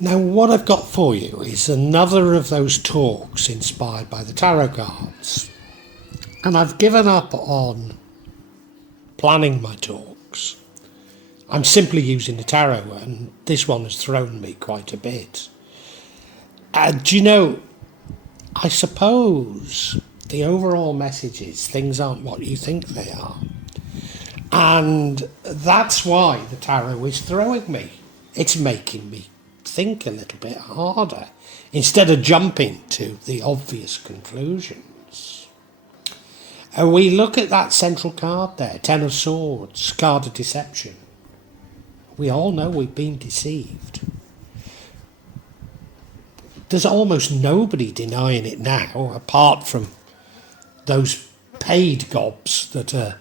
Now, what I've got for you is another of those talks inspired by the tarot cards. And I've given up on planning my talks. I'm simply using the tarot, and this one has thrown me quite a bit. Do you know, I suppose the overall message is things aren't what you think they are. And that's why the tarot is throwing me. It's making me think a little bit harder instead of jumping to the obvious conclusions. And we look at that central card there, Ten of Swords, card of deception. We all know we've been deceived. There's almost nobody denying it now, apart from those paid gobs that are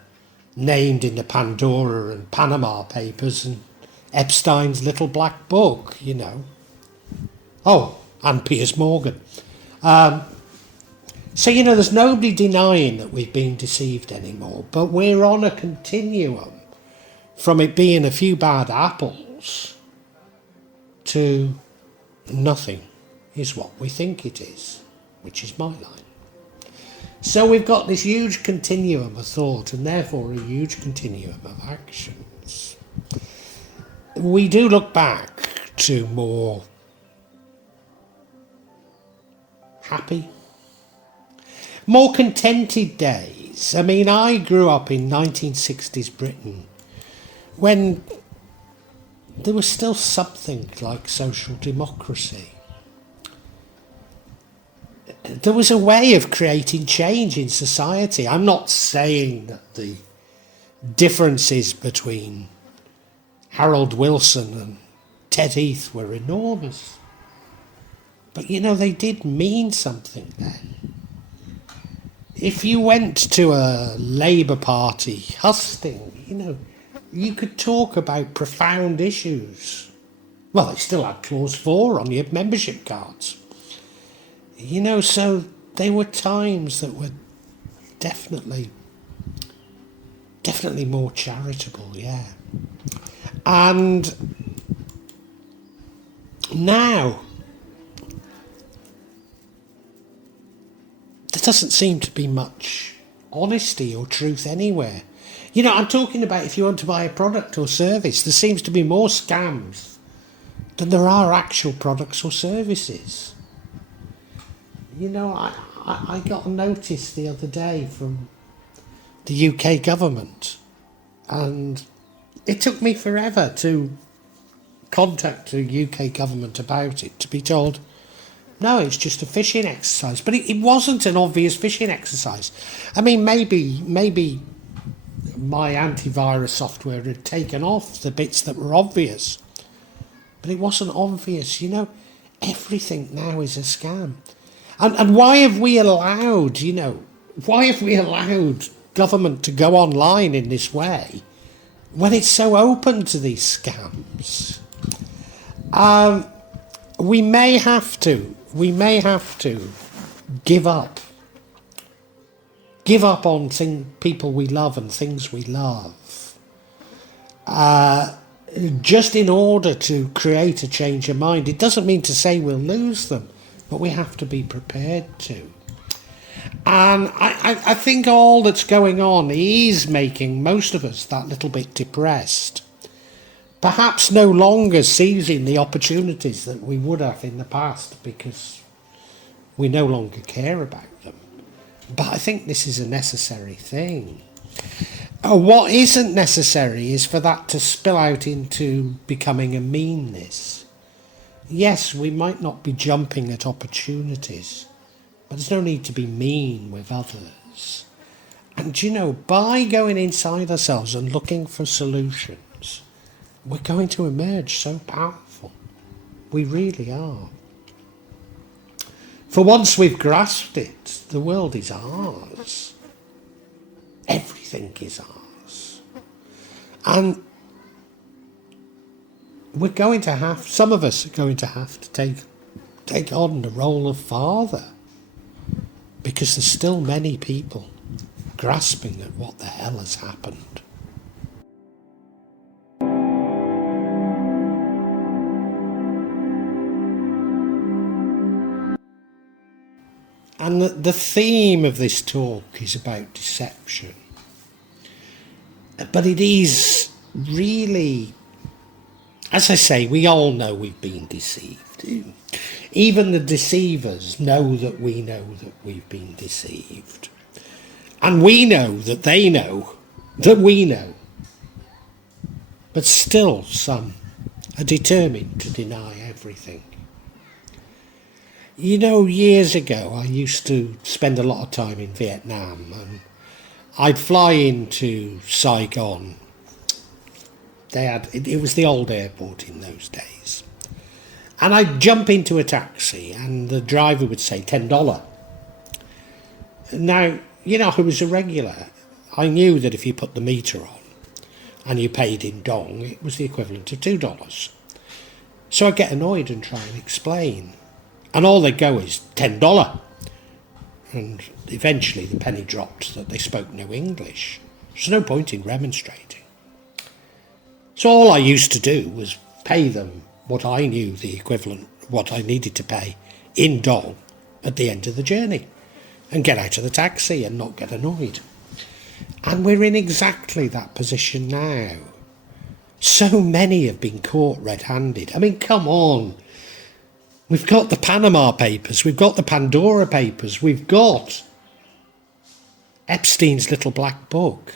named in the Pandora and Panama Papers and Epstein's little black book, you know. Oh, and Piers Morgan. So, you know, there's nobody denying that we've been deceived anymore, but we're on a continuum from it being a few bad apples to nothing is what we think it is, which is my line. So we've got this huge continuum of thought and therefore a huge continuum of actions. We do look back to more happy, more contented days. I mean, I grew up in 1960s Britain when there was still something like social democracy. There was a way of creating change in society. I'm not saying that the differences between Harold Wilson and Ted Heath were enormous. But, you know, they did mean something then. If you went to a Labour Party husting, you know, you could talk about profound issues. Well, they still had Clause 4 on your membership cards. You know, so they were times that were definitely more charitable, yeah. And now, there doesn't seem to be much honesty or truth anywhere. You know, I'm talking about if you want to buy a product or service, there seems to be more scams than there are actual products or services. You know, I got a notice the other day from the UK government, and it took me forever to contact the UK government about it, to be told, no, it's just a phishing exercise. But it wasn't an obvious phishing exercise. I mean, maybe my antivirus software had taken off the bits that were obvious, but it wasn't obvious. You know, everything now is a scam. And why have we allowed government to go online in this way when it's so open to these scams? We may have to give up on people we love and things we love, just in order to create a change of mind. It doesn't mean to say we'll lose them, but we have to be prepared to. And I think all that's going on is making most of us that little bit depressed. Perhaps no longer seizing the opportunities that we would have in the past because we no longer care about them. But I think this is a necessary thing. What isn't necessary is for that to spill out into becoming a meanness. Yes, we might not be jumping at opportunities, but there's no need to be mean with others. And you know, by going inside ourselves and looking for solutions, we're going to emerge so powerful. We really are. For once we've grasped it, the world is ours. Everything is ours. And some of us are going to have to take on the role of father, because there's still many people grasping at what the hell has happened. And the theme of this talk is about deception. But it is really, as I say, we all know we've been deceived. Even the deceivers know that we've been deceived. And we know that they know that we know. But still some are determined to deny everything. You know, years ago I used to spend a lot of time in Vietnam, and I'd fly into Saigon. It was the old airport in those days. And I'd jump into a taxi and the driver would say $10. Now, you know, I was a regular. I knew that if you put the meter on and you paid in dong, it was the equivalent of $2. So I'd get annoyed and try and explain. And all they'd go is $10. And eventually the penny dropped that they spoke no English. There's no point in remonstrating. So all I used to do was pay them what I knew the equivalent, what I needed to pay in dong at the end of the journey, and get out of the taxi and not get annoyed. And we're in exactly that position now. So many have been caught red-handed. I mean, come on. We've got the Panama Papers, we've got the Pandora Papers, we've got Epstein's little black book.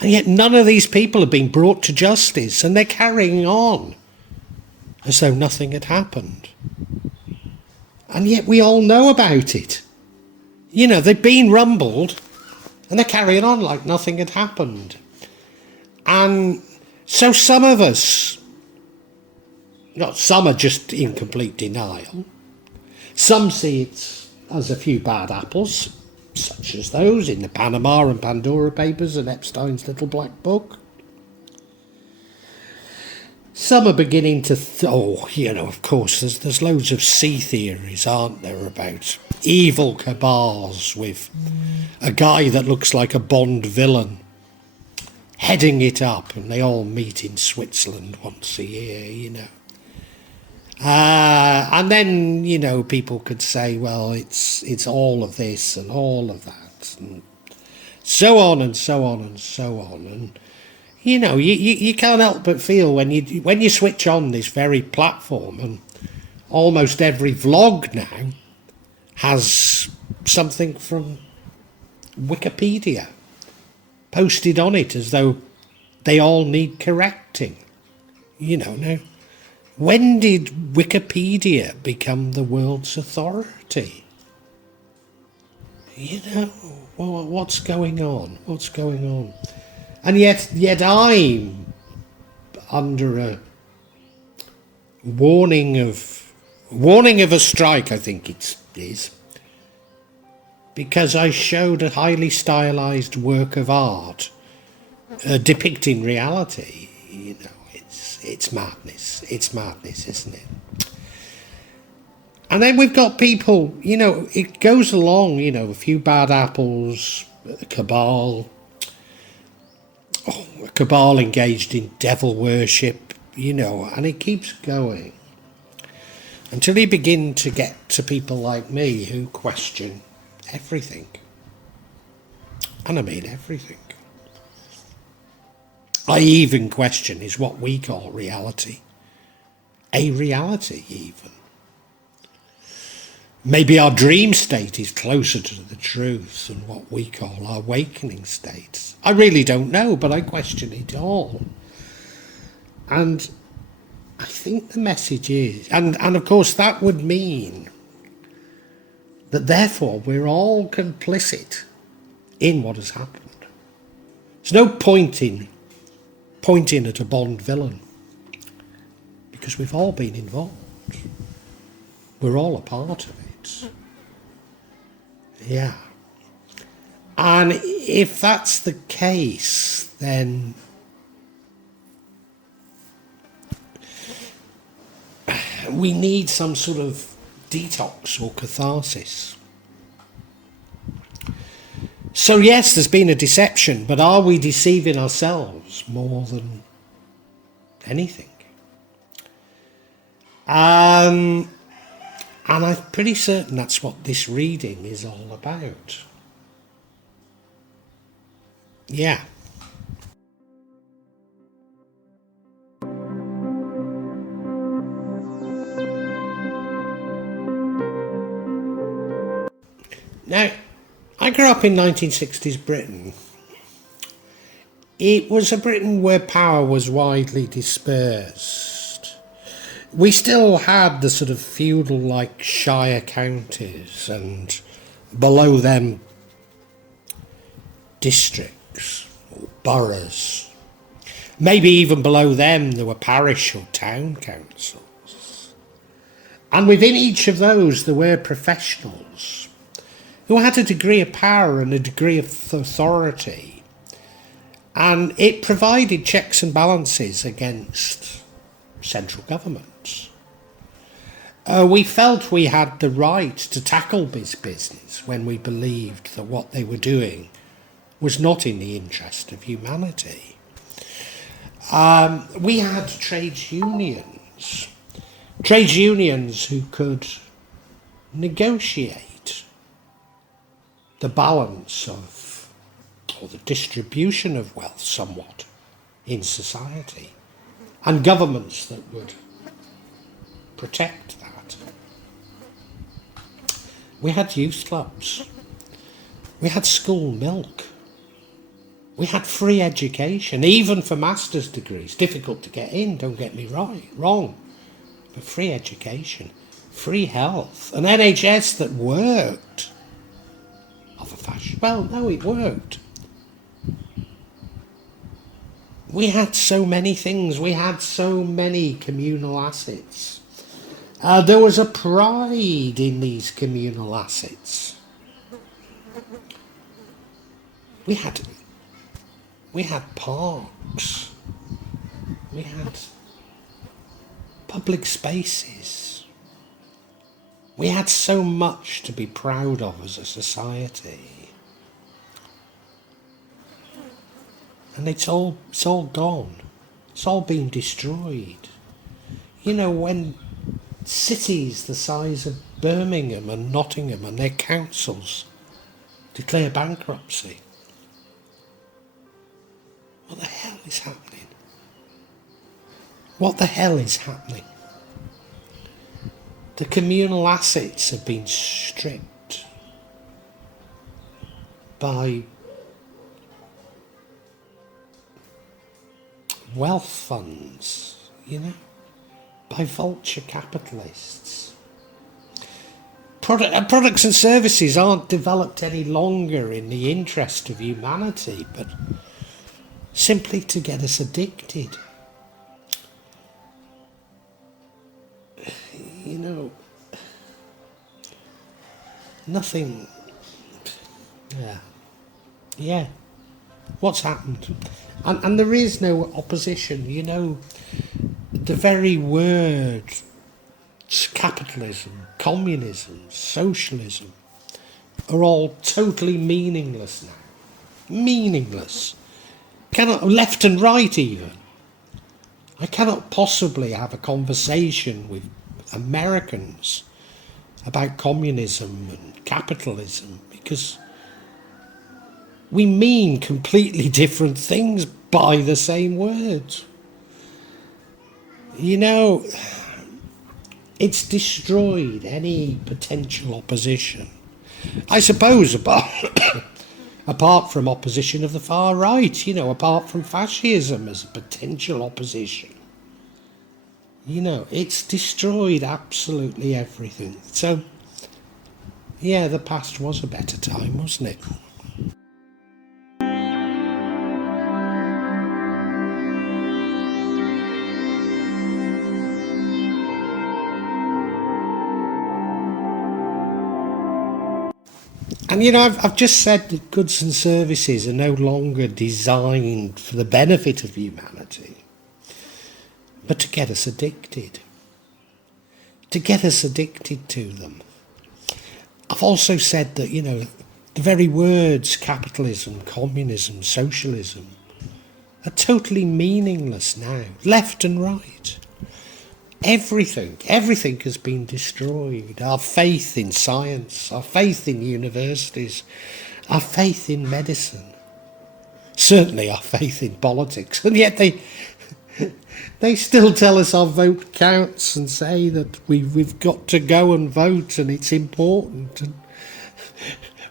And yet none of these people have been brought to justice, and they're carrying on as though nothing had happened. And yet we all know about it. You know, they've been rumbled, and they're carrying on like nothing had happened. And so some of us, some are just in complete denial. Some see it as a few bad apples, such as those in the Panama and Pandora Papers and Epstein's little black book. Some are beginning to, of course, there's loads of sea theories, aren't there, about evil cabals with a guy that looks like a Bond villain heading it up, and they all meet in Switzerland once a year, you know. And then, you know, people could say, well, it's all of this and all of that, and so on and so on and so on. And, you know, you can't help but feel when you switch on this very platform, and almost every vlog now has something from Wikipedia posted on it as though they all need correcting. You know, now, when did Wikipedia become the world's authority? You know, what's going on? What's going on? And yet I'm under a warning of a strike, I think it is, because I showed a highly stylized work of art depicting reality. You know, it's madness. It's madness, isn't it? And then we've got people, you know, it goes along, you know, a few bad apples, a cabal engaged in devil worship, you know, and it keeps going until you begin to get to people like me who question everything. And I mean everything. I even question, is what we call reality a reality even? Maybe our dream state is closer to the truth than what we call our awakening states. I really don't know, but I question it all. And I think the message is, and of course that would mean that therefore we're all complicit in what has happened. There's no point in pointing at a Bond villain, because we've all been involved. We're all a part of it. Yeah. And if that's the case, then we need some sort of detox or catharsis. So yes, there's been a deception, but are we deceiving ourselves more than anything? And I'm pretty certain that's what this reading is all about. Yeah. Now, I grew up in 1960s Britain. It was a Britain where power was widely dispersed. We still had the sort of feudal-like shire counties and below them districts or boroughs. Maybe even below them there were parish or town councils. And within each of those there were professionals who had a degree of power and a degree of authority. And it provided checks and balances against central government. We felt we had the right to tackle this business when we believed that what they were doing was not in the interest of humanity. We had trades unions who could negotiate the balance of, or the distribution of wealth somewhat in society, and governments that would protect that. We had youth clubs. We had school milk. We had free education, even for master's degrees. Difficult to get in, don't get me wrong. But free education, free health, an NHS that worked. Of a fashion. Well, no, it worked. We had so many things. We had so many communal assets. There was a pride in these communal assets. We had parks. We had public spaces. We had so much to be proud of as a society. And it's all gone. It's all been destroyed. You know, when cities the size of Birmingham and Nottingham and their councils declare bankruptcy, what the hell is happening? What the hell is happening? The communal assets have been stripped by wealth funds, you know, by vulture capitalists. Products and services aren't developed any longer in the interest of humanity, but simply to get us addicted. You know, nothing. Yeah. What's happened? And there is no opposition. You know, the very word capitalism, communism, socialism are all totally meaningless now. Meaningless. Left and right even. I cannot possibly have a conversation with Americans about communism and capitalism because we mean completely different things by the same words. You know, it's destroyed any potential opposition. I suppose apart from opposition of the far right, you know, apart from fascism as a potential opposition. You know, it's destroyed absolutely everything. So, yeah, the past was a better time, wasn't it? And, you know, I've just said that goods and services are no longer designed for the benefit of humanity, but to get us addicted. To get us addicted to them. I've also said that, you know, the very words capitalism, communism, socialism are totally meaningless now, left and right. Everything has been destroyed. Our faith in science, our faith in universities, our faith in medicine, certainly our faith in politics. And yet they still tell us our vote counts and say that we've got to go and vote and it's important. And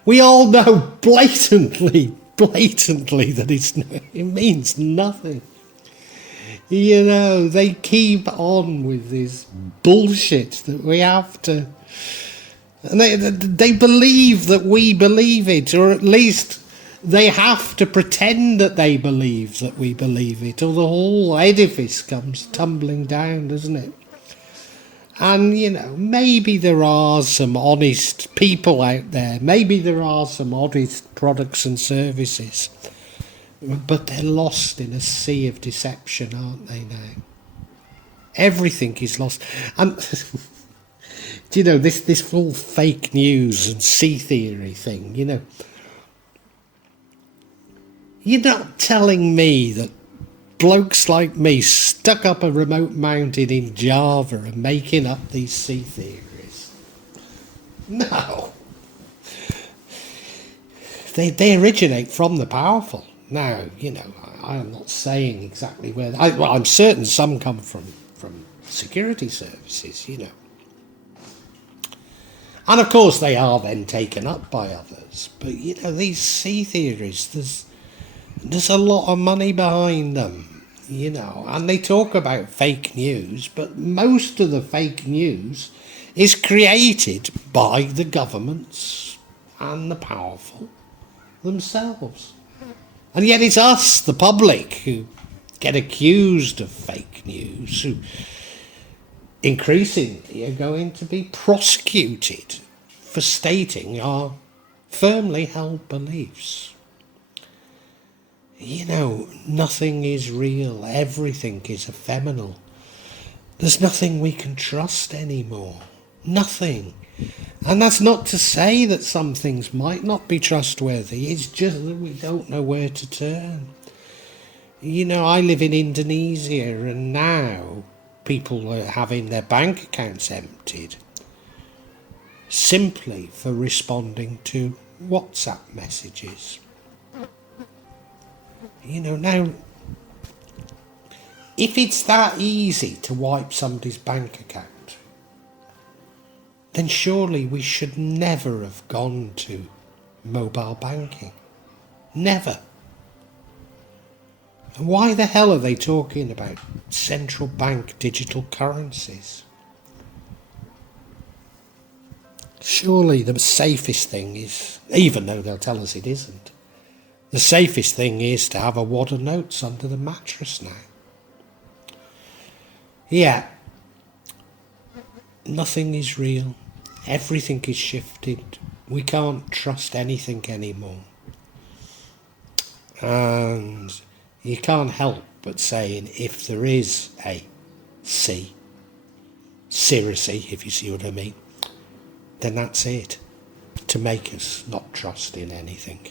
we all know blatantly that it means nothing. You know, they keep on with this bullshit that we have to... And they believe that we believe it, or at least they have to pretend that they believe that we believe it, or the whole edifice comes tumbling down, doesn't it? And, you know, maybe there are some honest people out there, maybe there are some honest products and services, but they're lost in a sea of deception, aren't they now? Everything is lost. And do you know, this full fake news and sea theory thing, you know, you're not telling me that blokes like me stuck up a remote mountain in Java and making up these sea theories. No. They originate from the powerful. Now, you know, I am not saying exactly where... I'm certain some come from security services, you know. And of course they are then taken up by others. But, you know, these sea theories, there's a lot of money behind them, you know. And they talk about fake news, but most of the fake news is created by the governments and the powerful themselves. And yet it's us, the public, who get accused of fake news, who increasingly are going to be prosecuted for stating our firmly held beliefs. You know, nothing is real, everything is ephemeral. There's nothing we can trust anymore. Nothing. And that's not to say that some things might not be trustworthy, it's just that we don't know where to turn. You know, I live in Indonesia and now people are having their bank accounts emptied simply for responding to WhatsApp messages. You know, now, if it's that easy to wipe somebody's bank account, then surely we should never have gone to mobile banking. Never. And why the hell are they talking about central bank digital currencies? Surely the safest thing is, even though they'll tell us it isn't, the safest thing is to have a wad of notes under the mattress now. Yeah. Nothing is real. Everything is shifted. We can't trust anything anymore. And you can't help but saying, if there is a Siracy, if you see what I mean, then that's it, to make us not trust in anything.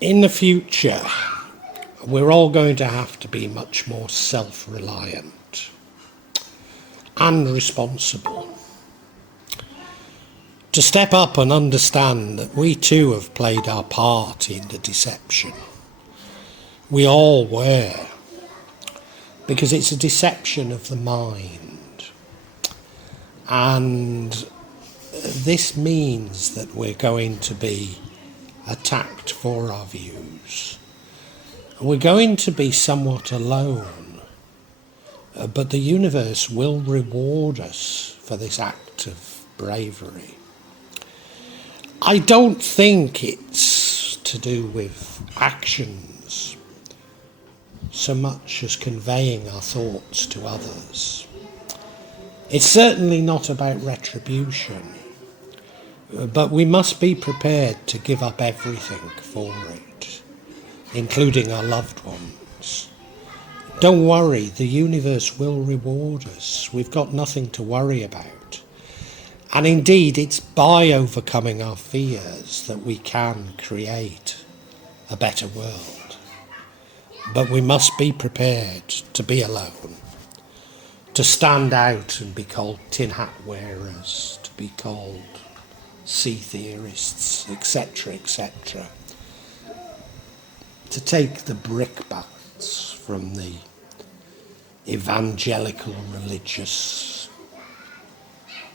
In the future, we're all going to have to be much more self-reliant and responsible. To step up and understand that we too have played our part in the deception. We all were. Because it's a deception of the mind. And this means that we're going to be attacked for our views. We're going to be somewhat alone, but the universe will reward us for this act of bravery. I don't think it's to do with actions so much as conveying our thoughts to others. It's certainly not about retribution. But we must be prepared to give up everything for it, including our loved ones. Don't worry, the universe will reward us. We've got nothing to worry about. And indeed, it's by overcoming our fears that we can create a better world. But we must be prepared to be alone, to stand out and be called tin hat wearers, to be called sea theorists, etc., etc. To take the brickbats from the evangelical religious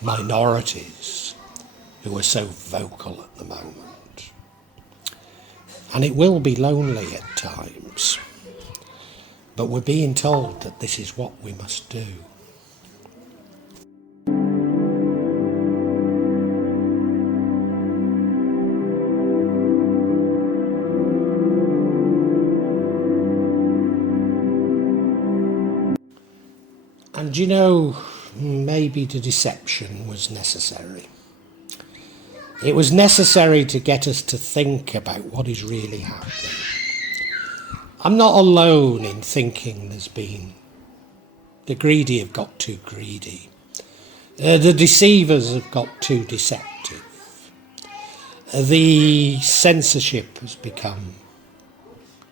minorities who are so vocal at the moment. And it will be lonely at times, but we're being told that this is what we must do. And you know, maybe the deception was necessary. It was necessary to get us to think about what is really happening. I'm not alone in thinking the greedy have got too greedy. The deceivers have got too deceptive. The censorship has become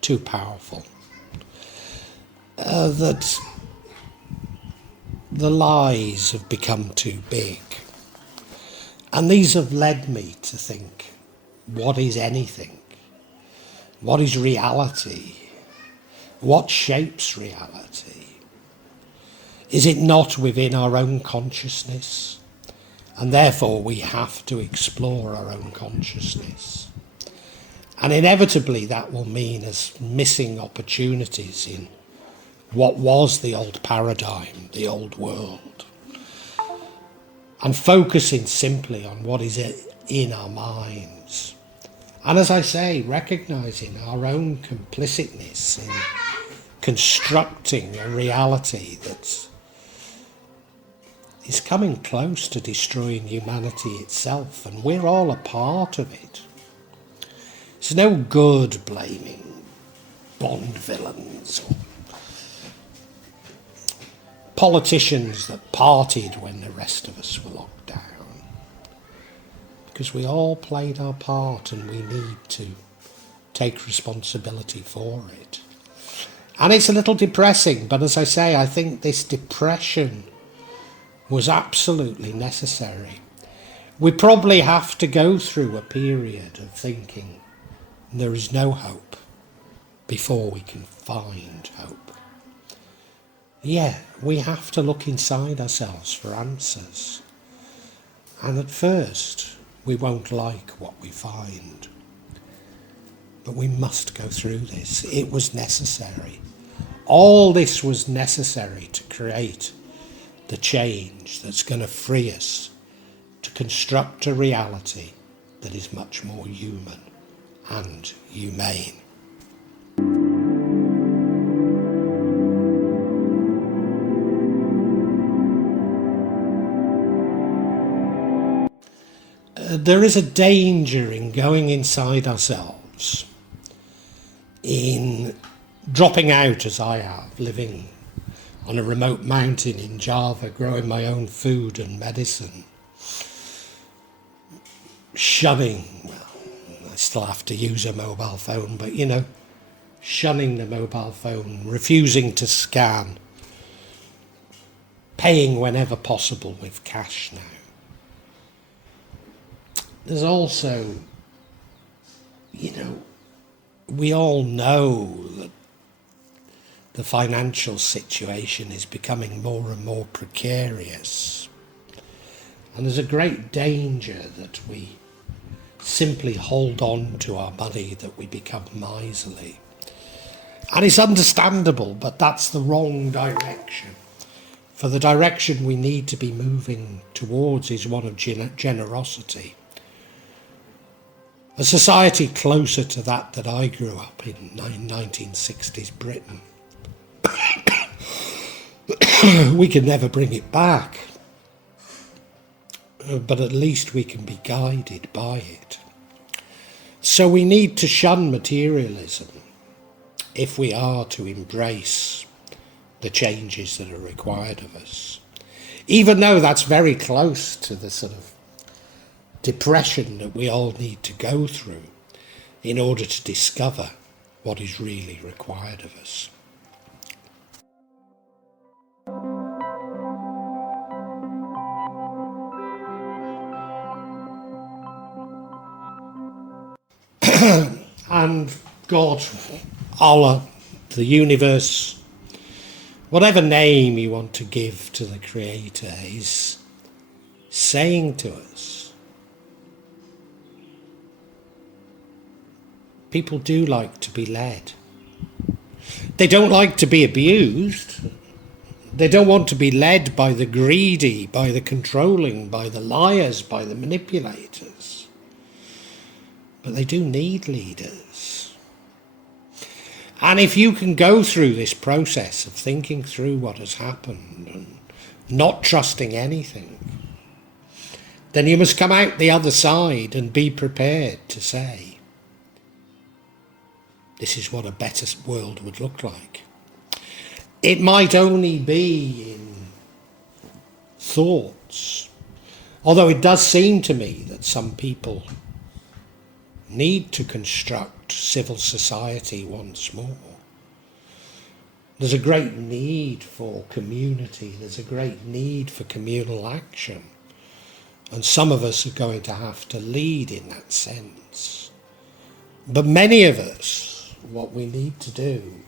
too powerful. That the lies have become too big. And these have led me to think, what is anything? What is reality? What shapes reality? Is it not within our own consciousness? And therefore we have to explore our own consciousness. And inevitably that will mean us missing opportunities in what was the old paradigm, the old world, and focusing simply on what is in our minds. And as I say, recognising our own complicitness in constructing a reality that is coming close to destroying humanity itself, and we're all a part of it. It's no good blaming Bond villains or politicians that partied when the rest of us were locked down, because we all played our part and we need to take responsibility for it. And it's a little depressing, but as I say, I think this depression was absolutely necessary. We probably have to go through a period of thinking there is no hope before we can find hope. Yeah, we have to look inside ourselves for answers. And at first, we won't like what we find. But we must go through this. It was necessary. All this was necessary to create the change that's going to free us to construct a reality that is much more human and humane. There is a danger in going inside ourselves, in dropping out as I have, living on a remote mountain in Java, growing my own food and medicine, shunning, well, I still have to use a mobile phone, but you know, shunning the mobile phone, refusing to scan, paying whenever possible with cash now. There's also, you know, we all know that the financial situation is becoming more and more precarious. And there's a great danger that we simply hold on to our money, that we become miserly. And it's understandable, but that's the wrong direction. For the direction we need to be moving towards is one of generosity. A society closer to that I grew up in 1960s Britain. We can never bring it back, but at least we can be guided by it. So we need to shun materialism if we are to embrace the changes that are required of us. Even though that's very close to the sort of depression that we all need to go through in order to discover what is really required of us. And God, Allah, the universe, whatever name you want to give to the Creator, is saying to us, people do like to be led. They don't like to be abused. They don't want to be led by the greedy, by the controlling, by the liars, by the manipulators. But they do need leaders. And if you can go through this process of thinking through what has happened and not trusting anything, then you must come out the other side and be prepared to say, this is what a better world would look like. It might only be in thoughts, although it does seem to me that some people need to construct civil society once more. There's a great need for community, there's a great need for communal action, and some of us are going to have to lead in that sense. But many of us, what we need to do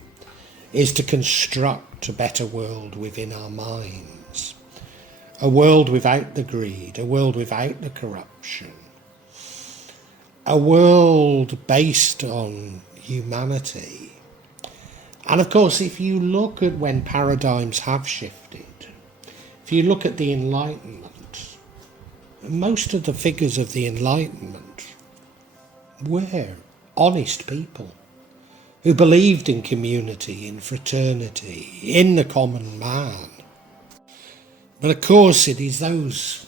is to construct a better world within our minds, a world without the greed, a world without the corruption, a world based on humanity. And of course, if you look at when paradigms have shifted, if you look at the Enlightenment, most of the figures of the Enlightenment were honest people who believed in community, in fraternity, in the common man. But of course, it is those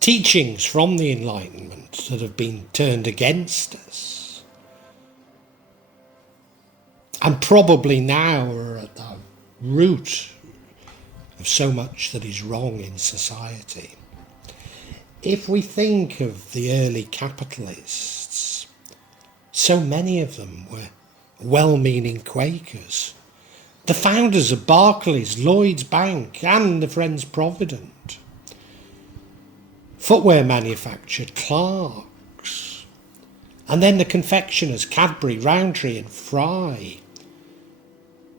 teachings from the Enlightenment that have been turned against us, and probably now are at the root of so much that is wrong in society. If we think of the early capitalists, so many of them were well-meaning Quakers. The founders of Barclays, Lloyds Bank and the Friends Provident. Footwear manufacturer Clark's. And then the confectioners Cadbury, Rowntree and Fry.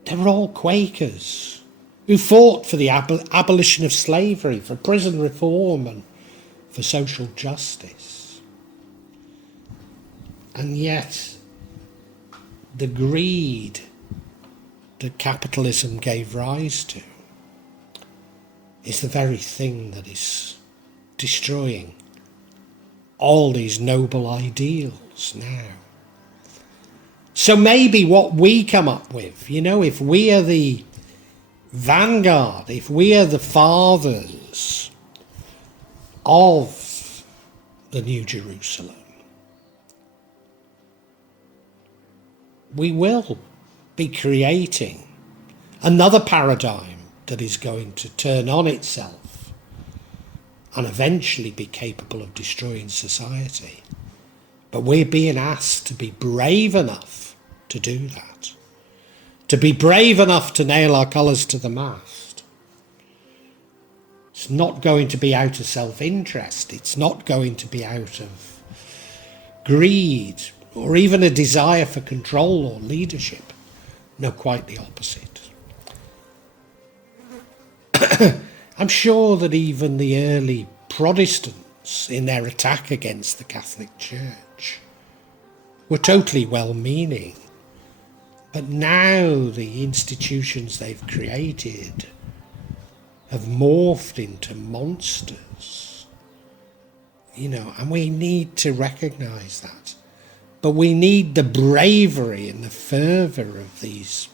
They were all Quakers who fought for the abolition of slavery, for prison reform and for social justice. And yet the greed that capitalism gave rise to is the very thing that is destroying all these noble ideals now. So maybe what we come up with, if we are the vanguard, if we are the fathers of the New Jerusalem, we will be creating another paradigm that is going to turn on itself and eventually be capable of destroying society. But we're being asked to be brave enough to do that, to be brave enough to nail our colours to the mast. It's not going to be out of self-interest, it's not going to be out of greed or even a desire for control or leadership. No, quite the opposite. I'm sure that even the early Protestants, in their attack against the Catholic Church, were totally well-meaning. But now the institutions they've created have morphed into monsters. And we need to recognise that. But we need the bravery and the fervour of these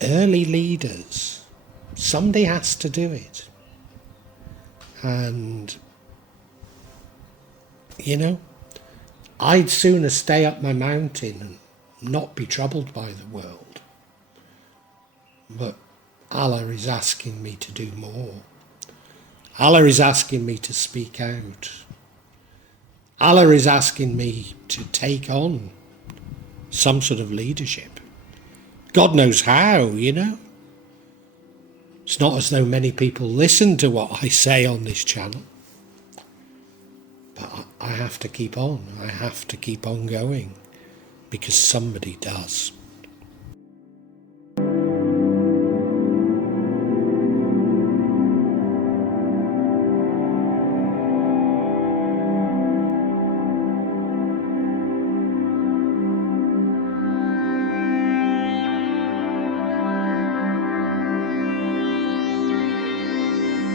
early leaders. Somebody has to do it. And, I'd sooner stay up my mountain and not be troubled by the world But Allah is asking me to do more. Allah is asking me to speak out. Allah is asking me to take on some sort of leadership. God knows how, you know. It's not as though many people listen to what I say on this channel. But I have to keep on. I have to keep on going because somebody does.